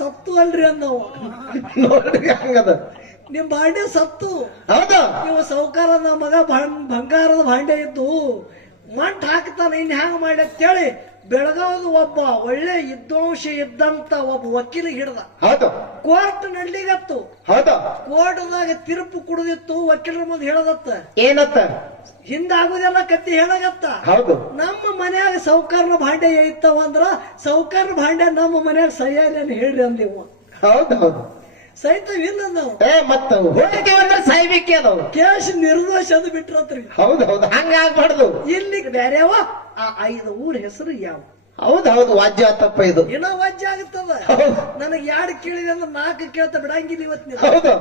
ಸತ್ತು ಅಲ್ರಿ ಅಂದವು. ನೋಡ್ರಿ ಹಂಗದ. ನಿಮ್ ಬಾಂಡೆ ಸತ್ತು. ಹೌದಾ? ನೀವು ಸೌಕಾರದ ಮಗ ಬಂಗಾರದ ಭಾಂಡೆ ಇದ್ದು ಮಂಟ್ ಹಾಕ್ತಾನ, ಇನ್ ಹ್ಯಾಂಗ ಮಾಡಿ ಅಂತೇಳಿ ಬೆಳಗಾವದ ಒಬ್ಬ ಒಳ್ಳೆ ವಿದ್ವಾಂಸ ಇದ್ದಂತ ಒಬ್ಬ ವಕೀಲಿಗೆ ಹಿಡ್ದ. ಹೌದು. ಕೋರ್ಟ್ ನಡ್ಲಿಗತ್ತು. ಹೌದಾ? ಕೋರ್ಟ್ದಾಗ ತೀರ್ಪು ಕುಡಿದಿತ್ತು. ವಕೀಲರ ಮುಂದೆ ಹೇಳದತ್ತ, ಏನತ್ತ? ಹಿಂದಾಗುದೆಲ್ಲ ಕತ್ತಿ ಹೇಳಗತ್ತ. ಹೌದು. ನಮ್ಮ ಮನ್ಯಾಗ ಸೌಕಾರನ ಭಾಂಡೆ ಇರ್ತಾವ ಅಂದ್ರ ಸೌಕಾರನ ಭಾಂಡೆ ನಮ್ಮ ಮನ್ಯಾಗ ಸಹ್ಯಾರಿ ಹೇಳ್ರಿ ಅಂದೇವು. ಹೌದು ಹೌದು. ಸಹಿತವಿಲ್ಲ ನಾವು. ಮತ್ತ ಹೋಗಿದ್ದೇವಂದ್ರೆ ಸಾಯ್ಬೇಕೇ ನಾವು. ಕೇಶ್ ನಿರ್ದೋಷ ಅದು ಬಿಟ್ರತ್ರಿ. ಹೌದು ಹೌದು, ಹಂಗಾಗ್ಬಾರ್ದು. ಇಲ್ಲಿ ಬೇರೆವ ಆ 5 ಊರ ಹೆಸರು ಯಾವ? ಹೌದು ಹೌದು, ವಾಜ್ಯ ಆತಪ್ಪ ಇದು. ಏನೋ ವಾಜ್ಯ ಆಗುತ್ತದ. ನನಗ್ 2 ಕೇಳಿದೆ ಅಂದ್ರೆ 4 ಕೇಳ್ತಾ ಬಿಡಂಗಿಲ್ಲ ಇವತ್ತು ನೀವು. ಹೌದು.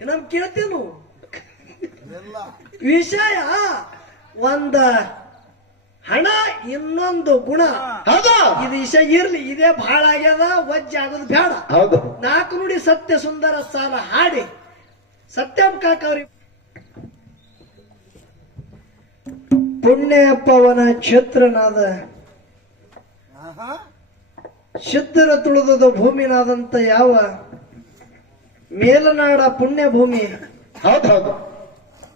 ಇನ್ನೊಂದು ಕೇಳ್ತೇನು ವಿಷಯ. ಒಂದ ಹಣ, ಇನ್ನೊಂದು ಗುಣ. ಹೌದು. ಇದು ವಿಷಯ ಇರ್ಲಿ, ಇದೇ ಬಹಳ ಆಗ್ಯದ, ವಜ್ಜ ಆಗೋದು ಬೇಡ. ಹೌದು. 4 ನುಡಿ ಸತ್ಯ ಸುಂದರ ಸಾಲ ಹಾಡಿ ಸತ್ಯಂ ಕಾಕವ್ರಿ ಪುಣ್ಯ ಪವನ ಕ್ಷೇತ್ರನಾದ ಸಿದ್ಧರ ತುಳಿದ ಭೂಮಿನಾದಂತ ಯಾವ ಮೇಲನಾಡ ಪುಣ್ಯ ಭೂಮಿ. ಹೌದು ಹೌದು.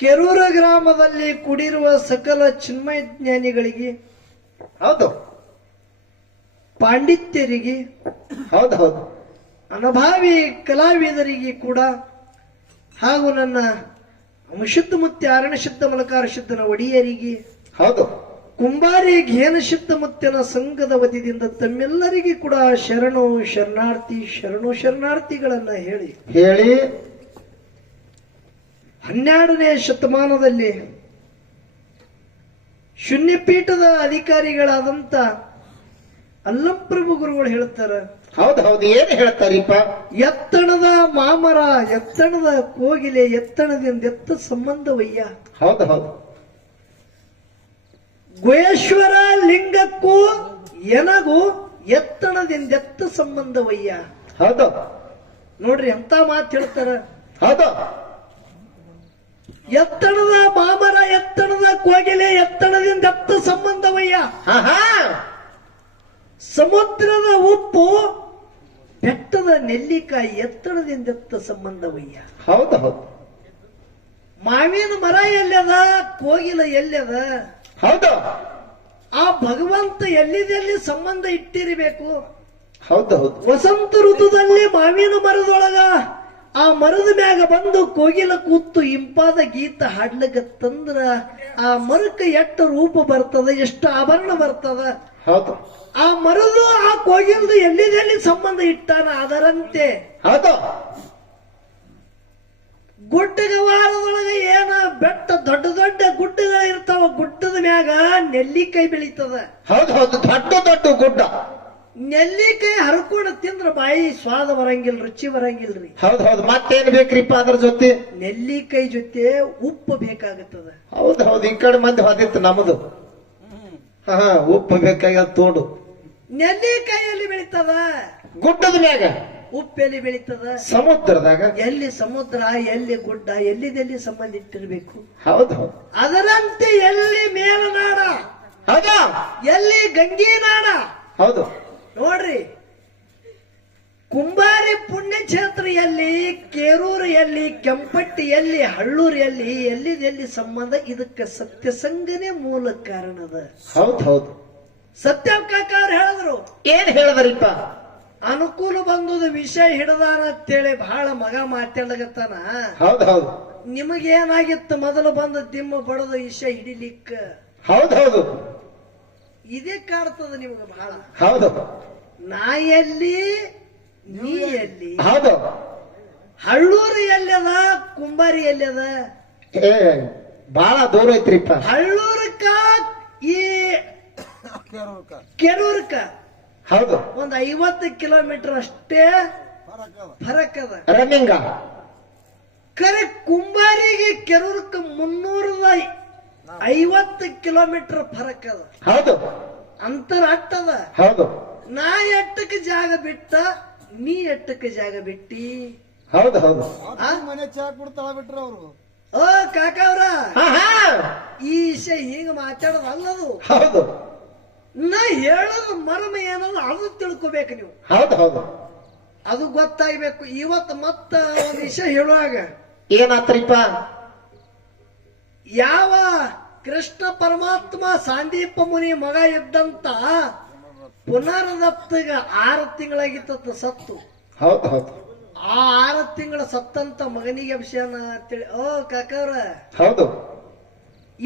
ಕೆರೂರ ಗ್ರಾಮದಲ್ಲಿ ಕುಡಿರುವ ಸಕಲ ಚಿನ್ಮಯ ಜ್ಞಾನಿಗಳಿಗೆ, ಹೌದು, ಪಾಂಡಿತ್ಯರಿಗೆ, ಹೌದು ಹೌದು, ಅನುಭಾವಿ ಕಲಾವಿದರಿಗೆ ಕೂಡ, ಹಾಗೂ ನನ್ನ ಶುದ್ಧ ಮುತ್ಯ ಅರಣ್ಯ ಶುದ್ಧ ಮಲಕಾರ ಶುದ್ಧನ ಒಡೆಯರಿಗೆ, ಹೌದು, ಕುಂಬಾರಿ ಘೇನ ಶುದ್ಧ ಮುತ್ಯನ ಸಂಘದ ವತಿಯಿಂದ ತಮ್ಮೆಲ್ಲರಿಗೆ ಕೂಡ ಶರಣು ಶರಣಾರ್ಥಿ ಶರಣು ಶರಣಾರ್ಥಿಗಳನ್ನ ಹೇಳಿ 12ನೇ ಶತಮಾನದಲ್ಲಿ ಶೂನ್ಯಪೀಠದ ಅಧಿಕಾರಿಗಳಾದಂತ ಅಲ್ಲಂಪ್ರಭು ಗುರುಗಳು ಹೇಳ್ತಾರ. ಹೌದು ಹೌದು, ಏನು ಹೇಳ್ತಾರಿಪ್ಪ? ಎತ್ತಣದ ಮಾಮರ, ಎತ್ತಣದ ಕೋಗಿಲೆ, ಎತ್ತಣದಿಂದ ಎತ್ತ ಸಂಬಂಧವಯ್ಯ. ಹೌದು ಹೌದು. ಗುಹೇಶ್ವರ ಲಿಂಗಕ್ಕೂ ಎನಗೂ ಎತ್ತಣದಿಂದ ಎತ್ತ ಸಂಬಂಧವಯ್ಯ. ಹೌದು ನೋಡ್ರಿ ಅಂತ ಮಾತು ಹೇಳ್ತಾರ. ಹೌದು. ಎತ್ತಣದ ಮಾಮರ, ಎತ್ತಣದ ಕೋಗಿಲೆ, ಎತ್ತಣದಿಂದ ಎತ್ತ ಸಂಬಂಧವಯ್ಯ. ಸಮುದ್ರದ ಉಪ್ಪು, ಬೆಟ್ಟದ ನೆಲ್ಲಿಕಾಯಿ, ಎತ್ತಣದಿಂದ ಎತ್ತ ಸಂಬಂಧವಯ್ಯ. ಹೌದು ಹೌದು. ಮಾವಿನ ಮರ ಎಲ್ಲದ, ಕೋಗಿಲ ಎಲ್ಲದ, ಹೌದು. ಆ ಭಗವಂತ ಎಲ್ಲಿದೆಲ್ಲಿ ಸಂಬಂಧ ಇಟ್ಟಿರಬೇಕು. ಹೌದು ಹೌದು. ವಸಂತ ಋತುದಲ್ಲಿ ಮಾವಿನ ಮರದೊಳಗ ಆ ಮರದ ಮ್ಯಾಗ ಬಂದು ಕೋಗಿಲ ಕೂತು ಇಂಪಾದ ಗೀತ ಹಾಡ್ಲಕತ್ತಂದ್ರ ಆ ಮರಕ್ಕೆ ಎಷ್ಟು ರೂಪ ಬರ್ತದ, ಎಷ್ಟು ಆಭರಣ ಬರ್ತದ. ಹೌದು. ಆ ಮರದು ಆ ಕೋಗಿಲ್ದು ಎಲ್ಲಿದೆಲ್ಲಿ ಸಂಬಂಧ ಇಟ್ಟಾನ. ಅದರಂತೆ ಹೌದು. ಗುಡ್ಡಗವಾರದೊಳಗೆ ಏನ ಬೆಟ್ಟ ದೊಡ್ಡ ದೊಡ್ಡ ಗುಡ್ಡಗಳು ಇರ್ತಾವ. ಗುಡ್ಡದ ಮ್ಯಾಗ ನೆಲ್ಲಿಕಾಯಿ ಬೆಳೀತದ. ಹೌದು ಹೌದು, ದೊಡ್ಡ ದೊಡ್ಡ ಗುಡ್ಡ. ನೆಲ್ಲಿಕಾಯಿ ಹರ್ಕೊಂಡು ತಿಂದ್ರ ಬಾಯಿ ಸ್ವಾದ ಬರಂಗಿಲ್ಲ, ರುಚಿ ಬರಂಗಿಲ್ರಿ. ಹೌದು ಹೌದು. ಮತ್ತೇನ್ ಬೇಕ್ರಿಪ್ಪ ಅದ್ರ ಜೊತೆ? ನೆಲ್ಲಿಕಾಯಿ ಜೊತೆ ಉಪ್ಪು ಬೇಕಾಗುತ್ತದ. ಹೌದು ಹೌದು. ಈ ಕಡೆ ಮಂದಿ ಹೋದಿತ್ತು ನಮ್ಮದು. ಉಪ್ಪು ಬೇಕಾಗ ತೋಡು. ನೆಲ್ಲಿಕಾಯಿಯಲ್ಲಿ ಬೆಳೀತದ. ಗುಡ್ಡದ ಮ್ಯಾಗ. ಉಪ್ಪೆಲ್ಲಿ ಬೆಳೀತದ? ಸಮುದ್ರದಾಗ. ಎಲ್ಲಿ ಸಮುದ್ರ, ಎಲ್ಲಿ ಗುಡ್ಡ, ಎಲ್ಲಿದೆಲ್ಲಿ ಸಂಬಂಧ ಇಟ್ಟಿರ್ಬೇಕು. ಹೌದು ಹೌದು. ಅದರಂತೆ ಎಲ್ಲಿ ಮೇಲನಾಡ, ಹೌದಾ, ಎಲ್ಲಿ ಗಂಗಿನಾಡ. ಹೌದು ನೋಡ್ರಿ, ಕುಂಬಾರಿ ಪುಣ್ಯಕ್ಷೇತ್ರ ಎಲ್ಲಿ, ಕೇರೂರು ಎಲ್ಲಿ, ಕೆಂಪಟ್ಟಿ ಎಲ್ಲಿ, ಹಳ್ಳೂರು ಎಲ್ಲಿ, ಎಲ್ಲಿದೆಲ್ಲಿ ಸಂಬಂಧ. ಇದಕ್ಕೆ ಸತ್ಯಸಂಗನೇ ಮೂಲ ಕಾರಣದ. ಹೌದು ಹೌದು. ಸತ್ಯ ಕಾಕ ಅವ್ರು ಹೇಳಿದ್ರು. ಏನ್ ಹೇಳದರಿಪ್ಪ? ಅನುಕೂಲ ಬಂದದ ವಿಷಯ ಹಿಡದಾನ ಅಂತೇಳಿ ಬಹಳ ಮಗ ಮಾತಾಡ್ಲಗತ್ತಾನ. ಹೌದು ಹೌದು. ನಿಮಗೇನಾಗಿತ್ತು ಮೊದಲು ಬಂದ ದಿಮ್ಮ ಬಡದ ವಿಷಯ ಹಿಡಿಲಿಕ್ಕ? ಹೌದು ಹೌದು. ಇದೇ ಕಾಡ್ತದ ನಿಮ್ಗೆ ಬಹಳ. ಹೌದು. ನಾ ಎಲ್ಲಿ, ನೀ ಎಲ್ಲಿ, ಹೌದು. ಹಳ್ಳೂರು ಎಲ್ಲದ, ಕುಂಬಾರಿ ಎಲ್ಲದ? ಬಹಳ ದೂರ ಐತ್ರಿಪ್ಪ. ಹಳ್ಳೂರ್ಕ ಈ ಕೆರೂರ್ಕ ಹೌದು, ಒಂದ್ 50 ಕಿಲೋಮೀಟರ್ ಅಷ್ಟೇ ಫರಕ್ ಅದ. ರನ್ನಿಂಗ. ಕರೆ ಕುಂಬಾರಿಗೆ ಕೆರೂರ್ಕ 350 ಕಿಲೋಮೀಟರ್ ಫರಕ್ ಅದ. ಹೌದು. ಅಂತರ ಅಟ್ಟದ. ಹೌದು. ನಾ ಎಟ್ಟಕ್ಕೆ ಜಾಗ ಬಿಟ್ಟ, ನೀ ಎಟ್ಟಕ್ಕೆ ಜಾಗ ಬಿಟ್ಟಿ. ಹೌದು ಹೌದು. ಮನೆ ಚಾ ಕೊಡ್ತಾಳ ಬಿಟ್ರ ಅವ್ರು. ಓ ಕಾಕ ಅವ್ರ, ಈ ವಿಷಯ ಹೀಗ ಮಾತಾಡೋದು ಅಲ್ಲದು. ಹೌದು. ನಾ ಹೇಳೋದು ಮರ್ಮ ಏನದು ಅದು ತಿಳ್ಕೊಬೇಕು ನೀವು. ಹೌದು ಹೌದು. ಅದು ಗೊತ್ತಾಗ್ಬೇಕು. ಇವತ್ತು ಮತ್ತ ಒಂದ್ ವಿಷಯ ಹೇಳುವಾಗ ಏನಾತ್ರಿಪ್ಪ? ಯಾವ ಕೃಷ್ಣ ಪರಮಾತ್ಮ ಸಾಂದೀಪ ಮುನಿ ಮಗ ಇದ್ದಂತ ಪುನರ್ದತ್ತಗ 6 ತಿಂಗಳಾಗಿತ್ತ ಸತ್ತು. ಹೌದು ಹೌದು ಆ 6 ತಿಂಗಳ ಸತ್ತಂತ ಮಗನಿಗೆ ಅಭಿಷೇನ ಅಂತೇಳಿ. ಓ ಕಾಕವ್ರ, ಹೌದು.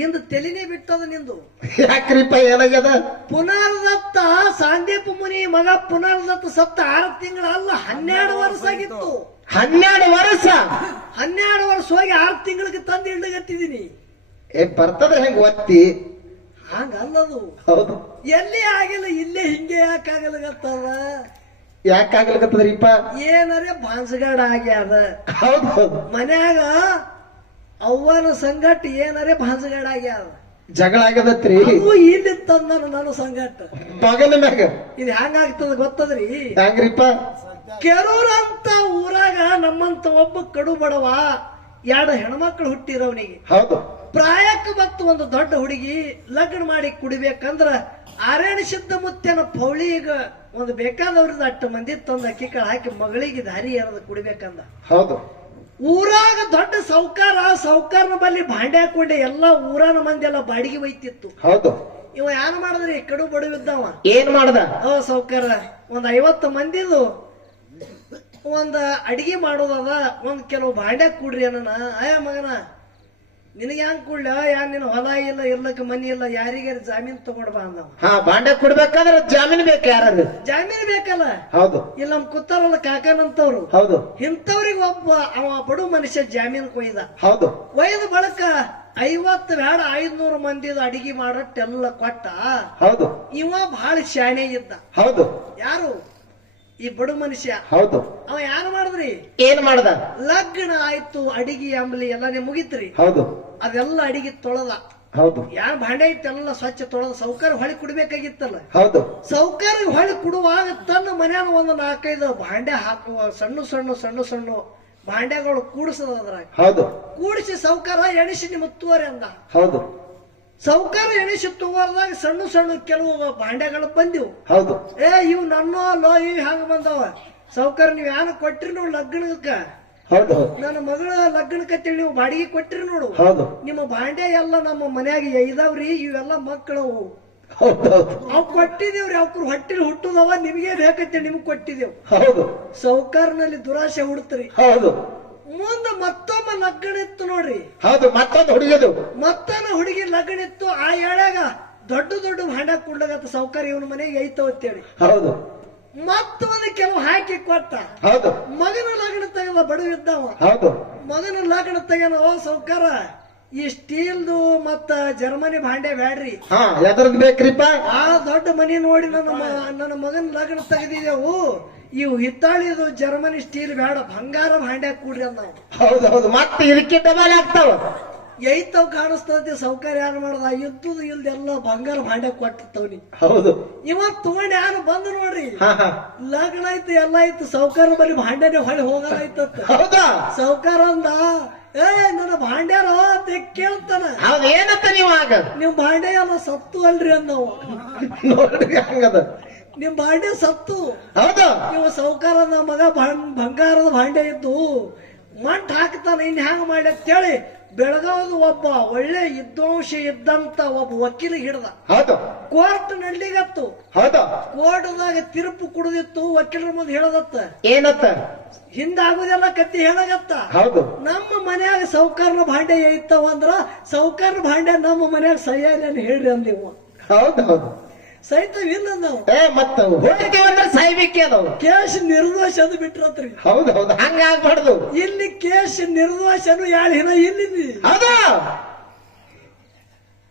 ಇಂದು ತಲೆನೇ ಬಿಟ್ಟದ ನಿಂದು. ಯಾಕ್ರಿಪ್ಪ ಏನಾಗ್ಯದ? ಪುನರ್ದತ್ತ ಸಾಂದೀಪ ಮುನಿ ಮಗ ಪುನರ್ದತ್ತ ಸತ್ತ 6 ತಿಂಗಳ ಅಲ್ಲ, 12 ವರ್ಷ ಆಗಿತ್ತು. 12 ವರ್ಷ? 12 ವರ್ಷ ಹೋಗಿ 6 ತಿಂಗಳಿಗೆ ತಂದು ಇಡ್ಲಿಗತ್ತಿದೀನಿ. ಬರ್ತದ ಹೆಂಗ್ ಒತ್ತಿ? ಹಂಗಲ್ಲದು. ಹೌದು. ಎಲ್ಲಿ ಆಗಿಲ್ಲ, ಇಲ್ಲೇ ಹಿಂಗೆ ಯಾಕಾಗಲಗತ್ತದ? ಯಾಕಾಗ್ಲಿಕತ್ತದ್ರಿಪ್ಪ? ಏನರೇ ಬಾನ್ಸಗಾಡ ಆಗ್ಯಾದ. ಹೌದು ಹೌದು. ಮನ್ಯಾಗ ಅವ್ವನ ಸಂಗಟ ಏನರೇ ಬಾನ್ಸಗಾಡ ಆಗ್ಯಾದ. ಜಗಳ ಆಗ್ಯದತ್ರಿ? ಅವು ಇಲ್ಲಿ ತಂದ ನನ್ನ ಸಂಗಟ ಮಗನ ಮ್ಯಾಗ. ಇದು ಹೆಂಗಾಗ್ತದ ಗೊತ್ತದ್ರಿ? ಹೆಂಗ್ರಿಪ್ಪ? ಕೆರೂರ್ ಅಂತ ಊರಾಗ ನಮ್ಮಂತ ಒಬ್ಬ ಕಡು ಬಡವ 2 ಹೆಣ್ಮಕ್ಳು ಹುಟ್ಟಿರವನಿಗೆ. ಹೌದು. ಪ್ರಾಯಕ್ಕೆ ಮತ್ತು ಒಂದು ದೊಡ್ಡ ಹುಡುಗಿ ಲಗ್ನ ಮಾಡಿ ಕುಡಿಬೇಕಂದ್ರ ಆರೇಣ ಸಿದ್ಧ ಮುತ್ತನ ಪೌಳಿಗ ಒಂದು ಬೇಕಾದವ್ರದ್ದು 8 ಮಂದಿ ತಂದ ಅಕ್ಕಿ ಕಾಳು ಹಾಕಿ ಮಗಳಿಗೆ ದಾರಿ ಎರೆದು ಕುಡಿಬೇಕಂದ. ಹೌದು. ಊರಾಗ ದೊಡ್ಡ ಸೌಕಾರನ ಬಲ್ಲಿ ಭಾಂಡೆ ಹಾಕೊಂಡೆ ಎಲ್ಲಾ ಊರಾನ ಮಂದಿ ಎಲ್ಲ ಬಾಡಿಗೆ ಒಯ್ತಿತ್ತು. ಹೌದು. ಇವ ಏನ್ ಮಾಡಿದ್ರಿ, ಕಡು ಬಡವಿದ್ದವ. ಏನ್ ಮಾಡ್ದ? ಸೌಕಾರ ಒಂದ್ 50 ಮಂದಿದು ಒಂದ್ ಅಡಿಗೆ ಮಾಡೋದದ, ಒಂದ್ ಕೆಲವು ಭಾಂಡೆ ಕೂಡ್ರಿ ಅನ್ನ. ಆಯ ಮಗನ, ನಿನಗೆ ಹೆಂಗ್ ಕೂಡ್ಲ? ನಿನ್ನ ಹೊಲ ಇಲ್ಲ, ಇರ್ಲಕ್ಕ ಮನಿ ಇಲ್ಲ, ಯಾರಿಗಾರ ಜಾಮೀನ್ ತಗೊಂಡ್ಬಾ ಅಂದವ. ಬಾಂಡೆ ಕೊಡ್ಬೇಕಾದ್ರೆ ಜಾಮೀನ್ ಬೇಕು. ಯಾರು ಜಾಮೀನ್ ಬೇಕಲ್ಲ? ಹೌದು. ಇಲ್ಲ ನಮ್ ಕೂತಾರಲ್ಲ ಕಾಕನಂತವ್ರು, ಹೌದು. ಇಂಥವ್ರಿಗೆ ಒಬ್ಬ ಅವ ಬಡು ಮನುಷ್ಯ ಜಾಮೀನ್ ಕೊಯ್ದ. ಹೌದು. ಒಯ್ದ ಬಳಕ 50 ಬೇಡ 500 ಮಂದಿದ ಅಡಿಗೆ ಮಾಡಟ್ಟೆಲ್ಲ ಕೊಟ್ಟ. ಹೌದು. ಇವ ಬಹಳ ಶಾಣೆ ಇದ್ದ. ಹೌದು. ಯಾರು? ಈ ಬಡು ಮನುಷ್ಯ. ಹೌದು. ಅವ ಯಾರು ಮಾಡಿದ್ರಿ? ಏನ್ ಮಾಡ್ದ? ಲಗ್ನ ಆಯ್ತು, ಅಡಿಗೆ ಅಂಬ್ಲಿ ಎಲ್ಲಾನೇ ಮುಗಿತ್ರಿ. ಹೌದು. ಅದೆಲ್ಲ ಅಡಿಗೆ ತೊಳೆದ. ಹೌದು. ಯಾರು ಭಾಂಡೆ ಇತ್ತೆಲ್ಲ ಸ್ವಚ್ಛ ತೊಳೆದ. ಸೌಕರ್ಯ ಹೊಳಿ ಕುಡಿಬೇಕಾಗಿತ್ತಲ್ಲ. ಹೌದು. ಸೌಕರ್ಯ ಹೊಳಿ ಕುಡುವಾಗ ತನ್ನ ಮನ್ಯಾಗ ಒಂದು 4-5 ಭಾಂಡೆ ಹಾಕುವ ಸಣ್ಣ ಭಾಂಡೆಗಳು ಕೂಡಿಸದ. ಅದ್ರಾಗ ಹೌದು. ಕೂಡಿಸಿ ಸೌಕರ್ಯ ಎಣಿಸಿ ನಿಮ್ಮ ತೋರಿ ಅಂದ. ಹೌದು. ಸೌಕರ್ಯ ಎಣಿಸಿ ತಗೋರ್ದಾಗ ಸಣ್ಣ ಕೆಲವು ಭಾಂಡೆಗಳು ಬಂದಿವು. ಹೌದು. ಇವು ನನ್ನ ಲೋ ಇವ್ ಹಂಗ ಬಂದವ. ಸೌಕರ್ಯ ನೀವ್ ಯಾರು ಕೊಟ್ರಿ ನೋಡು ಲಗ್ನಕ್ಕ, ಹೌದು. ನನ್ನ ಮಗಳ ಲಗ್ನಕ್ಕಂತೇಳಿ ನೀವು ಬಾಡಿಗೆ ಕೊಟ್ಟಿರಿ ನೋಡು. ಹೌದು. ನಿಮ್ಮ ಭಾಂಡೆ ಎಲ್ಲ ನಮ್ಮ ಮನ್ಯಾಗ ಇದಾವ್ರಿ, ಇವೆಲ್ಲ ಮಕ್ಕಳು ಹೌದು. ಅವ್ ಕೊಟ್ಟಿದೇವ್ರಿ. ಅವ್ರ ಹೊಟ್ಟಿಲ್ ಹುಟ್ಟುದವ, ನಿಮ್ಗೆ ಬೇಕಂತೇಳಿ ನಿಮ್ಗೆ ಕೊಟ್ಟಿದೇವ್. ಹೌದು. ಸೌಕರ್ನಲ್ಲಿ ದುರಾಶೆ ಹುಡುತ್ರಿ. ಹೌದು. ಮುಂದೆ ಮತ್ತೊಮ್ಮೆ ಲಗ್ನ ಇತ್ತು ನೋಡ್ರಿ. ಹೌದು. ಮತ್ತೊಂದು ಹುಡುಗಿದು ಮತ್ತೊಂದ ಹುಡುಗಿ ಲಗ್ನ ಇತ್ತು. ಆ ಎಳ್ಯಾಗ ದೊಡ್ಡ ಭಾಂಡ ಕುಡ್ಲಾಗತ್ತ. ಸೌಕರ್ಯ ಇವನ ಮನೆಗೆ ಐತವ ಅಂತೇಳಿ. ಹೌದು. ಮತ್ತೊಂದು ಕೆಲವು ಹಾಕಿ ಕೊಟ್ಟ. ಹೌದು. ಮಗನ ಲಗ್ನ ತೆಗಲ್ಲ, ಬಡವಿದ್ದವ. ಹೌದು. ಮಗನ ಲಗ್ನ ತೆಗನ. ಸೌಕಾರ ಈ ಸ್ಟೀಲ್ದು ಮತ್ತ ಜರ್ಮನಿ ಭಾಂಡೆ ಬ್ಯಾಡ್ರಿ, ಎದ್ರದ್ ಬೇಕ್ರಿಪ್ಪ? ಆ ದೊಡ್ಡ ಮನಿ ನೋಡಿ ನನ್ನ ಮಗನ ಲಗ್ನ ತೆಗೆದಿದೆವು. ಇವು ಹಿತ್ತಾಳಿದು ಜರ್ಮನಿ ಸ್ಟೀಲ್ ಬೇಡ, ಬಂಗಾರ ಭಾಂಡೆ ಕೂಡ್ರಿ ಅಂದ. ಹೌದು. ಮತ್ತೆ ಇದಕ್ಕೆ ಡಬಲ್ ಆಗ್ತಾವ. ಐತವ್ ಕಾಣಿಸ್ತದೆ. ಸೌಕರ್ಯ ಯಾರು ಮಾಡದ ಇದ್ದುದು ಇಲ್ದೆಲ್ಲ ಬಂಗಾರ ಭಾಂಡೆ ಕೊಟ್ಟಿರ್ತವ್ನಿ. ಹೌದು. ಇವತ್ ತಗೊಂಡ್ ಯಾರು ಬಂದು ನೋಡ್ರಿ, ಲಗ್ನ ಆಯ್ತು ಎಲ್ಲ ಆಯ್ತು, ಸೌಕರ್ಯ ಬರೀ ಭಾಂಡೆನೆ ಹೊಳಿ ಹೋಗಲಾಯ್ತ. ಹೌದಾ? ಸೌಕರ್ಯ ಅಂದ, ನನ್ನ ಭಾಂಡ್ಯಾರ ಅಂತ ಕೇಳ್ತಾನ. ಏನಂತ ನೀವು ಆಗ? ನಿಮ್ ಭಾಂಡೆ ಎಲ್ಲ ಸತ್ತು ಅಲ್ರಿ ಅಂದವ. ನೋಡ್ರಿ ಹಂಗದ, ನಿಮ್ ಭಾಂಡೆ ಸತ್ತು. ಹೌದಾ? ನೀವು ಸೌಕರ್ಯದ ಮಗ ಬಂಗಾರದ ಭಾಂಡೆ ಇದ್ದು ಮಂಟ್ ಹಾಕ್ತಾನ, ಇನ್ ಹ್ಯಾಂಗ ಮಾಡಿ ಅಂತೇಳಿ ಬೆಳಗಾವದ ಒಬ್ಬ ಒಳ್ಳೆ ವಿದ್ವಾಂಸ ಇದ್ದಂತ ಒಬ್ಬ ವಕೀಲ ಹಿಡ್ದ. ಹೌದು. ಕೋರ್ಟ್ ನಡ್ಲಿಗತ್ತು. ಹೌದು. ಕೋರ್ಟ್ದಾಗ ತೀರ್ಪು ಕುಡಿದಿತ್ತು. ವಕೀಲರ ಮುಂದೆ ಹೇಳದತ್ತ, ಏನತ್ತ? ಹಿಂದಾಗುದೆಲ್ಲ ಕತ್ತಿ ಹೇಳಗತ್ತ. ಹೌದು. ನಮ್ಮ ಮನ್ಯಾಗ ಸೌಕರ್ಯ ಭಾಂಡೆ ಐತವ ಅಂದ್ರ ಸೌಕರ್ಯ ಭಾಂಡೆ ನಮ್ಮ ಮನ್ಯಾಗ ಸಹ್ಯಾಲೇನು ಹೇಳ್ರಿ ಅಂದಿವ. ಹೌದು. ಸಹಿತವಿಲ್ಲ ನಾವು. ಮತ್ತ ಹೋಗ್ತೇವಂದ್ರೆ ಸಾಯ್ಬೇಕೇ ನಾವು. ಕೇಸ್ ನಿರ್ದೋಷ ಅದು ಬಿಟ್ರತ್ರಿ. ಹೌದು. ಹಂಗ ಆಗ್ಬಾರ್ದು. ಇಲ್ಲಿ ಕೇಸ್ ನಿರ್ದೋಷನು ಯಾರು ಹಿನ ಇಲ್ಲಿ. ಹೌದಾ?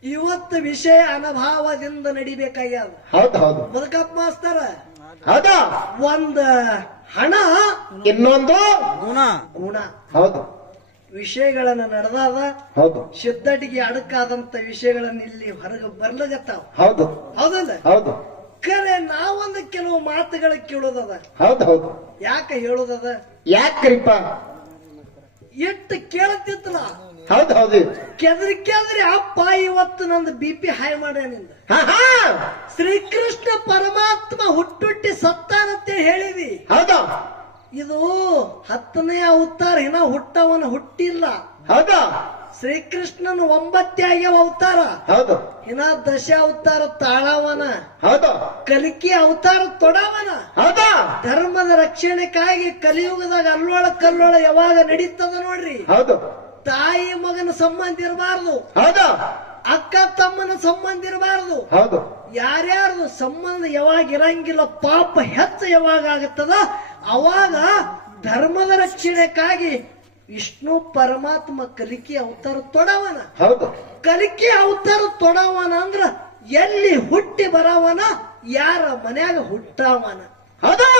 ಇವತ್ತು ವಿಷಯ ಅನಭಾವದಿಂದ ನಡಿಬೇಕಾಗ್ಯದ. ಹೌದು. ಬದುಕಪ್ಪ ಮಾಸ್ತರ. ಹೌದಾ? ಒಂದ ಹಣ, ಇನ್ನೊಂದು ಗುಣ. ಹೌದು. ವಿಷಯಗಳನ್ನ ನಡೆದಾದ. ಹೌದು. ಶುದ್ಧಟಿಗೆ ಅಡಕಾದಂತ ವಿಷಯಗಳನ್ನ ಇಲ್ಲಿ ಹೊರಗೆ ಬರ್ಲಗತ್ತಾವ. ಹೌದು. ಹೌದಲ್ಲ? ಹೌದು. ಕರೆ ನಾವೊಂದು ಕೆಲವು ಮಾತುಗಳ ಕೇಳೋದದ. ಹೌದು. ಯಾಕ ಹೇಳೋದದ? ಯಾಕ್ರಿಪ್ಪ? ಎಷ್ಟು ಕೇಳತ್ತಿತ್ತಲ್ಲ. ಹೌದು. ಕೆದ್ರಿ ಅಪ್ಪ ಇವತ್ತು ನಂದು BP ಹೈ ಮಾಡ್ಯಾನಿಂದ. ಶ್ರೀಕೃಷ್ಣ ಪರಮಾತ್ಮ ಹುಟ್ಟುಟ್ಟಿ ಸತ್ತಾನಂತೆ ಹೇಳಿವಿ. ಹೌದಾ? ಇದು 10ನೇ ಅವತಾರ ಇನ್ನ ಹುಟ್ಟಿಲ್ಲ. ಹೌದಾ ಶ್ರೀಕೃಷ್ಣನ 9 ಆಗ್ಯಾವ ಅವತಾರ. ಹೌದು ಇನ್ನ 10 ಅವತಾರ ತಾಳವನ. ಹೌದು ಕಲಿಕೆ ಅವತಾರ ತೊಡವನ. ಹೌದಾ ಧರ್ಮದ ರಕ್ಷಣೆಗಾಗಿ ಕಲಿಯುಗದಾಗ ಕಲ್ಲೋಳ ಯಾವಾಗ ನಡೀತದ ನೋಡ್ರಿ. ಹೌದು ತಾಯಿ ಮಗನ ಸಂಬಂಧ ಇರಬಾರ್ದು, ಹೌದಾ ಅಕ್ಕ ತಮ್ಮನ ಸಂಬಂಧ ಇರಬಾರ್ದು. ಹೌದು ಯಾರ್ಯಾರ್ದು ಸಂಬಂಧ ಯಾವಾಗ ಇರಂಗಿಲ್ಲ, ಪಾಪ ಹೆಚ್ಚ ಯಾವಾಗ ಆಗುತ್ತದ ಅವಾಗ ಧರ್ಮದ ರಕ್ಷಣೆಗಾಗಿ ವಿಷ್ಣು ಪರಮಾತ್ಮ ಕಲಿಕೆ ಅವತಾರ ತೊಡವನ. ಹೌದು ಕಲಿಕೆ ಅವತಾರ ತೊಡವನ ಅಂದ್ರ ಎಲ್ಲಿ ಹುಟ್ಟಿ ಬರವನ, ಯಾರ ಮನ್ಯಾಗ ಹುಟ್ಟವನ. ಹೌದಾ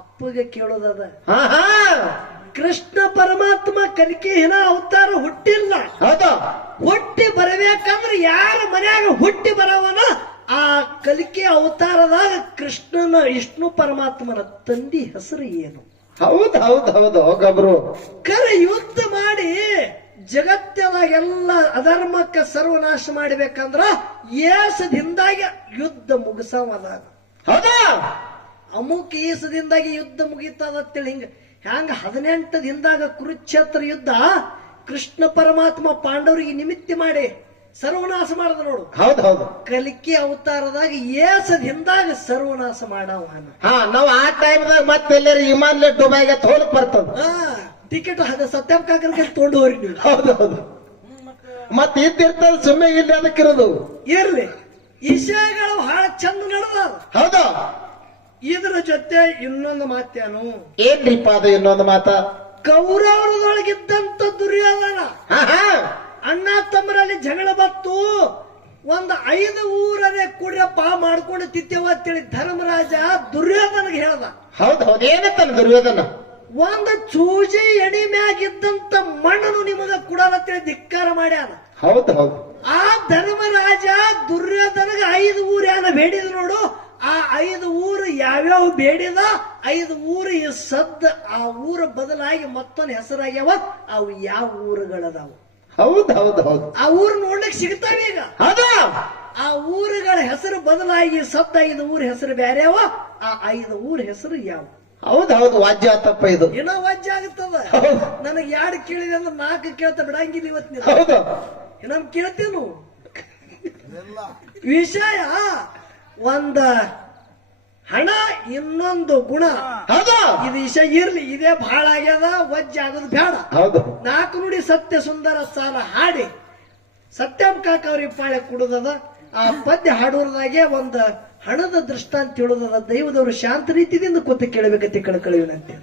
ಅಪ್ಪಗೆ ಕೇಳೋದದ. ಹಾ ಹಾ ಕೃಷ್ಣ ಪರಮಾತ್ಮ ಕಲಿಕೆ ಹಿನ ಅವತಾರ ಹುಟ್ಟಿಲ್ಲ. ಹೌದಾ ಹುಟ್ಟಿ ಬರಬೇಕಂದ್ರೆ ಯಾರ ಮನ್ಯಾಗ ಹುಟ್ಟಿ ಬರವನ ಆ ಕಲಿಕೆ ಅವತಾರದಾಗ ಕೃಷ್ಣನ ವಿಷ್ಣು ಪರಮಾತ್ಮನ ತಂದಿ ಹೆಸರು ಏನು? ಹೌದು ಹೌದು ಹೌದು ಗಬ್ರು ಕರೆ ಯುದ್ಧ ಮಾಡಿ ಜಗತ್ತದಾಗ ಎಲ್ಲ ಅಧರ್ಮಕ್ಕೆ ಸರ್ವನಾಶ ಮಾಡಬೇಕಂದ್ರ ಏಸದಿಂದಾಗಿ ಯುದ್ಧ ಮುಗಿಸವದಾಗ. ಹೌದಾ ಅಮುಕ್ ಈಸದಿಂದಾಗಿ ಯುದ್ಧ ಮುಗಿತದತ್ತೇಳಿ ಹ್ಯಾಂಗ 18 ದಿನದಾಗ ಕುರುಕ್ಷೇತ್ರ ಯುದ್ಧ ಕೃಷ್ಣ ಪರಮಾತ್ಮ ಪಾಂಡವರಿಗೆ ನಿಮಿತ್ತಿ ಮಾಡಿ ಸರ್ವನಾಶ ಮಾಡದ ನೋಡು. ಹೌದು ಹೌದು ಕಲಿಕೆ ಅವತಾರದಾಗ ಏಸದಿಂದಾಗ ಸರ್ವನಾಶ ಮಾಡವನ. ಹಾ ನಾವ್ ಆ ಟೈಮ್ದಾಗ ಮತ್ತೆ ಎಲ್ಲರೂ ಹಿಮಾಲಯ ದುಬೈಗೆ ಹೋಲಕ್ ಬರ್ತದ. ಟಿಕೆಟ್ ಸತ್ಯಂ ಕಾಕರ್ಗೆ ತೊಗೊಂಡು ಹೋರಿ ನೀವು. ಹೌದು ಹೌದು ಮತ್ ಇದ್ದಿರ್ತದ ಸುಮ್ಮನೆ ಇಲ್ಲಿ ಅದಕ್ಕಿರೋದು. ಇರ್ಲಿ, ವಿಷಯಗಳು ಬಹಳ ಚಂದ ನಡೆದ. ಹೌದು ಇದ್ರ ಜೊತೆ ಇನ್ನೊಂದು ಮಾತೇನು? ಏನ್ರಿಪ್ಪ ಅದು ಇನ್ನೊಂದು ಮಾತ? ಕೌರವರದೊಳಗಿದ್ದಂತ ದುರ್ಯೋಧನ ಹಾ ಹಾ ಅಣ್ಣ ತಮ್ಮರಲ್ಲಿ ಜಗಳ ಬತ್ತು. 5 ಊರನೇ ಕುಡ್ರಪ್ಪ ಮಾಡ್ಕೊಂಡು ತಿತ್ತೇವ ಅಂತೇಳಿ ಧರ್ಮರಾಜ ದುರ್ಯೋಧನಗೆ ಹೇಳ್ದ. ಹೌದು ಹೌದು ಏನಂತಾನ ದುರ್ಯೋಧನ? ಒಂದು ಚೂಜಿ ಎಡಿ ಮ್ಯಾಗಿದ್ದಂತ ಮಣ್ಣನ್ನು ನಿಮಗ ಕುಡಲತ್ತೇಳಿ ಧಿಕ್ಕಾರ ಮಾಡ್ಯಾನ. ಹೌದು ಹೌದು ಆ ಧರ್ಮರಾಜ ದುರ್ಯೋಧನಗ 5 ಊರು ಯಾನ ಬೇಡಿದ ನೋಡು. ಆ 5 ಊರು ಯಾವ್ಯಾವ ಬೇಡಿದ 5 ಊರು ಈ ಸದ್ದ ಆ ಊರ ಬದಲಾಗಿ ಮತ್ತೊಂದು ಹೆಸರಾಗ್ಯಾವ. ಅವು ಯಾವ ಊರುಗಳದಾವು? ಹೌದು ಹೌದು ಹೌದು ಆ ಊರು ನೋಡ್ಲಿಕ್ಕೆ ಸಿಗ್ತಾವ ಈಗ. ಹೌದಾ ಆ ಊರುಗಳ ಹೆಸರು ಬದಲಾಗಿ ಸದ್ದ 5 ಊರ ಹೆಸರು ಬೇರೆ ಅವ. ಆ 5 ಊರ ಹೆಸರು ಯಾವ? ಹೌದು ಹೌದು ವಾಜ್ಯ ಆತಪ್ಪ ಇದು. ಏನೋ ವಜ್ಜೆ ಆಗುತ್ತದ. ನನಗೆ 2 ಕೇಳಿದೆ ಅಂದ್ರೆ 4 ಕೇಳ್ತಾ ಬಿಡಂಗಿಲ್ಲ ಇವತ್ತಿನ. ಹೌದು ನಮ್ ಕೇಳ್ತೇನು ಎಲ್ಲ ವಿಷಯ ಒಂದ ಹಣ ಇನ್ನೊಂದು ಗುಣ. ಹೌದು ಇದು ವಿಷಯ ಇರ್ಲಿ, ಇದೇ ಬಹಳ ಆಗ್ಯದ, ವಜ್ಜೆ ಆಗೋದು ಬೇಡ. ಹೌದು 4 ನುಡಿ ಸತ್ಯ ಸುಂದರ ಸಾಲ ಹಾಡಿ ಸತ್ಯಂ ಕಾಕ ಅವ್ರಿಗೆ ಪಾಳೆ ಕುಡುದದ. ಆ ಪದ್ಯ ಹಾಡೋರ್ದಾಗೆ ಒಂದ ಹಣದ ದೃಷ್ಟಾಂತ ಹೇಳುದದ. ದೈವದವರು ಶಾಂತ ರೀತಿಯಿಂದ ಕೂತು ಕೇಳಬೇಕಂತ ಕಳ್ಕಳಿವಿನಂತೆ.